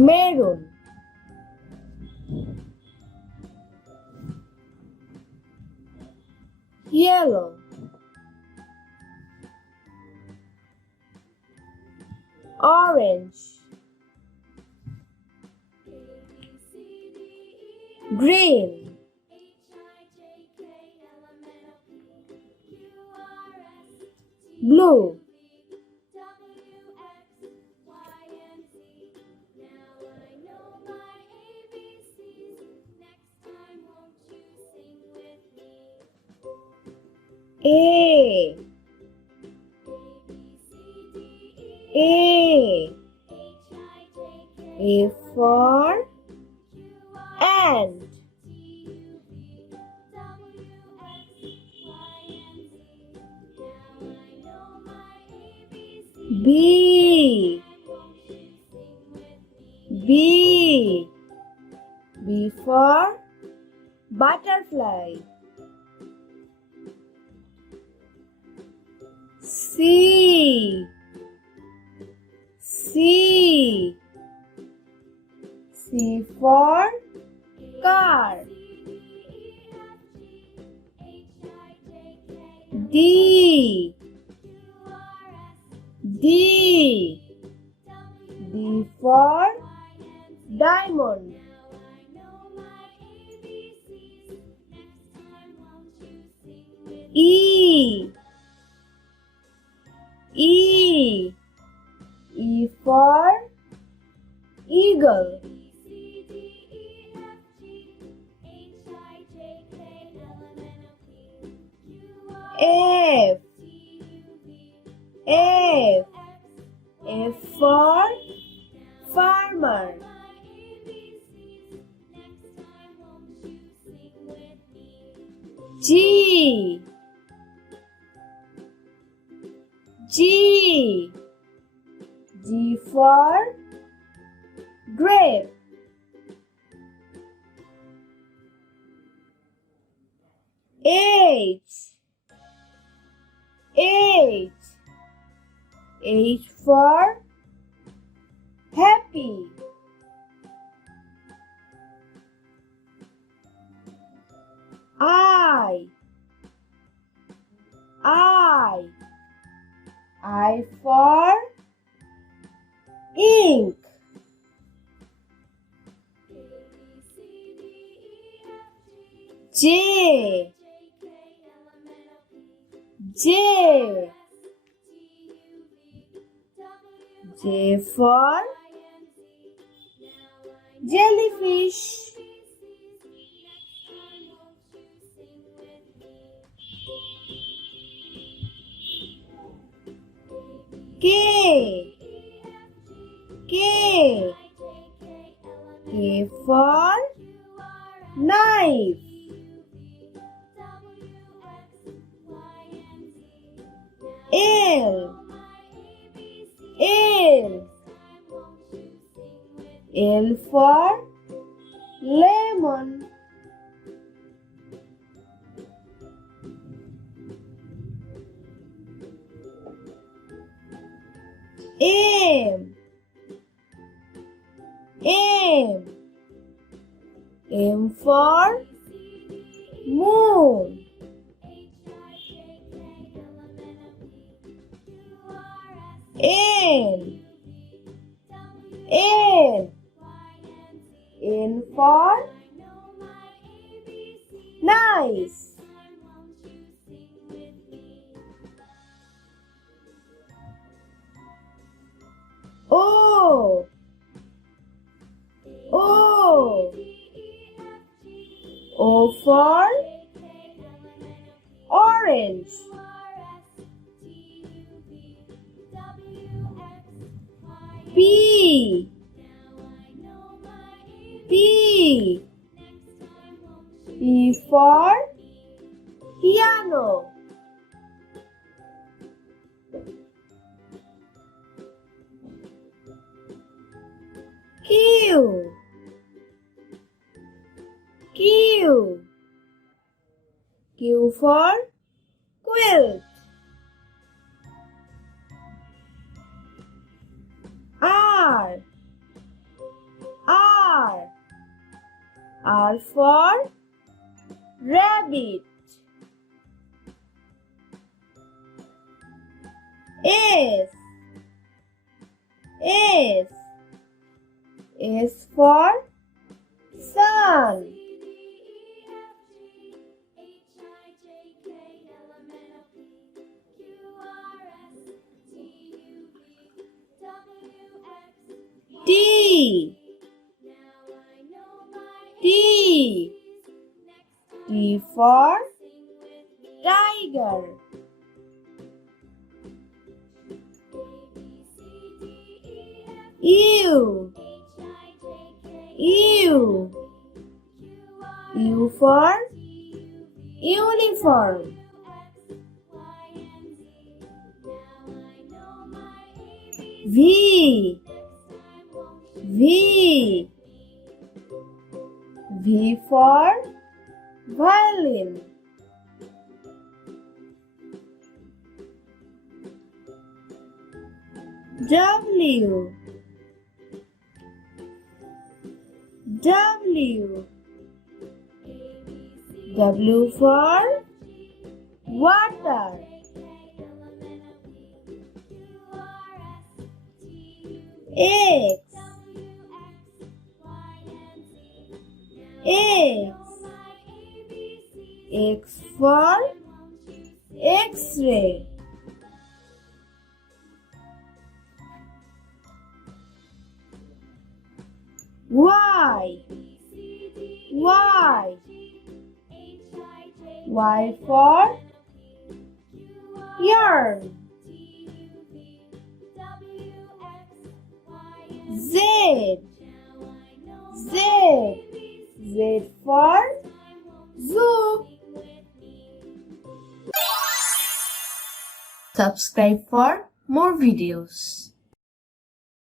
maroon, yellow, orange, green, blue, A, A, A for ant, B, B, B for butterfly, C, C, C for car, D, D, D for diamond, E, E, E for eagle, F, F, F for farmer, G, G, G for grape, H, H, H for happy, I, I for ink, J, J, J for jellyfish, K, K, K for knife, L, L, L for lemon, M, M, M for moon, N, N, N for nice, O, O, O for orange, P, P, P for piano, Q, Q, Q for quilt, R, R. R for rabbit. S. S. S for sun. T. T. T for tiger. U. U. U for uniform. V. V. V for violin. W. W. W for water. X. X. X for X-ray. Y. Y. Y for yarn. Z. Z. Z for zoo. Subscribe for more videos.